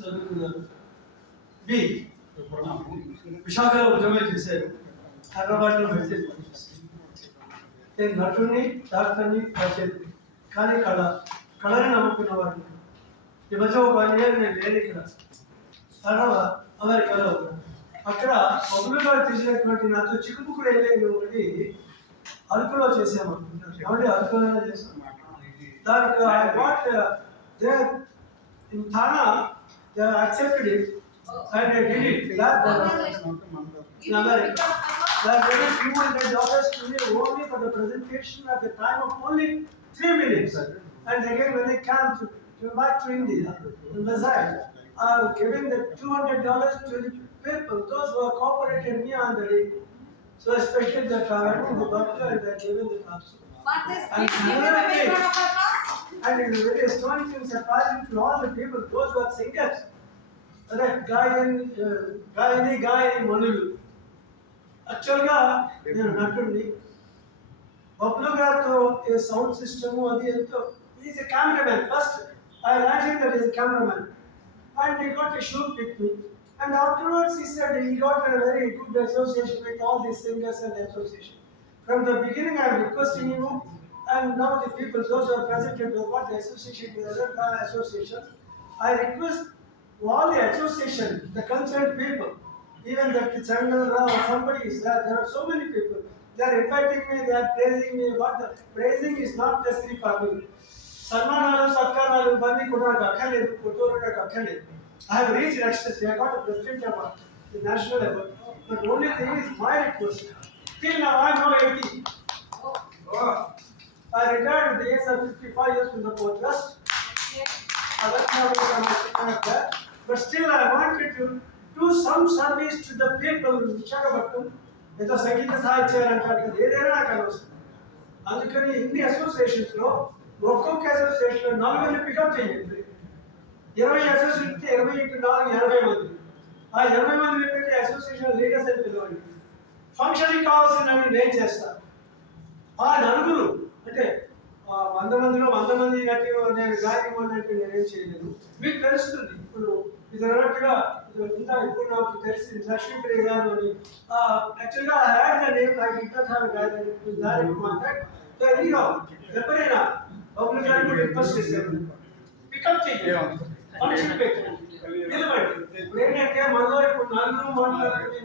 చదువుకున్నారు. బి విశాఖలో ఉద్యమం చేశారు. హైదరాబాద్లో మెసేజ్ పనిచేస్తారు. నేను నటుని, డాక్టర్ని, రచయితని, కానీ కళని నమ్ముకున్న వాడిని. ఈ మధ్య ఒక 1 year నేను లేని ఇక్కడ అమెరికాలో ఉన్నాను. అక్కడ బొబ్బులు గారు తీసినటువంటి నాతో చిక్కుపుకుడు వెళ్ళేది ఒకటి అరకులో చేసామనుకుంటున్నాను. కాబట్టి అరకులోనే చేసాం. దానికి I what they in TANA they accepted it and I did it. That in America. That they gave $200 to me only for the presentation at the time of only 3 minutes. And again when I came to back to India, in Brazil, I was giving the $200 to the people, those who cooperated me on the day. So especially the travel to the doctor and I gave the class. And another thing, and it is very astonishing, surprising to all the people, those who are singers. అదే గాయని మనులు. యాక్చువల్గా నేను నటుడిని. బబ్లు గారితో ఏ sound system అది ఎంతో. Is a cameraman. First I land that is cameraman and he got a shoot with me and afterwards he said he got a very good association with all the singers and association. From the beginning I am requesting you and now the people, those who are present at the association, the other association, I request all the association, the concerned people, even that Chandra or somebody is there. There are so many people. They are inviting me, they are praising me. What the praising is not necessary for me. Salmanalu, Satkanalu, Bandi Kudaga, Akale, Kutoraga, Akale. I have reached ecstasy. I got a president award, the national award. But only thing is my request. Till now I am now 80. I retired at the age of 55 years from the court. Just I left my work. But still I wanted to do some service to the people in Visakhapatnam. ఏదో సంగీత సాహిత్యాలు అంటారు కదా, ఏదైనా నాకు అనవసరం. అందుకని ఇన్ని అసోసియేషన్స్లో ఒక్కొక్క అసోసియేషన్లో 4 పికప్ చేయండి. 20 అసోసియేషన్ 20 × 4 80 మంది. ఆ 80 మందిని పెట్టి అసోసియేషన్ లీడర్స్ అని పిలవండి. ఫంక్షన్కి కావాల్సినవి నేను చేస్తాను. ఆ నలుగురు అంటే 100 మందిలో 100 మంది గట్టి నేను గాయకుమన్నట్టు నేనేం చేయలేదు. మీకు తెలుస్తుంది. ఇప్పుడు ఇది అన్నట్టుగా ఇప్పుడు నాకు తెలిసింది లక్ష్మీప్రియ గారు అని. యాక్చువల్గా had the name I did not have direct contact. So anyhow ఎవరైనా బబ్లు గారు కూడా రిక్వెస్ట్ చేశారు, పికప్ చేయండి, ఫంక్షన్ పెట్టండి, నిలబడి. ఇప్పుడు ఏంటంటే మనలో ఇప్పుడు 4 మాట్లాడుతుంది.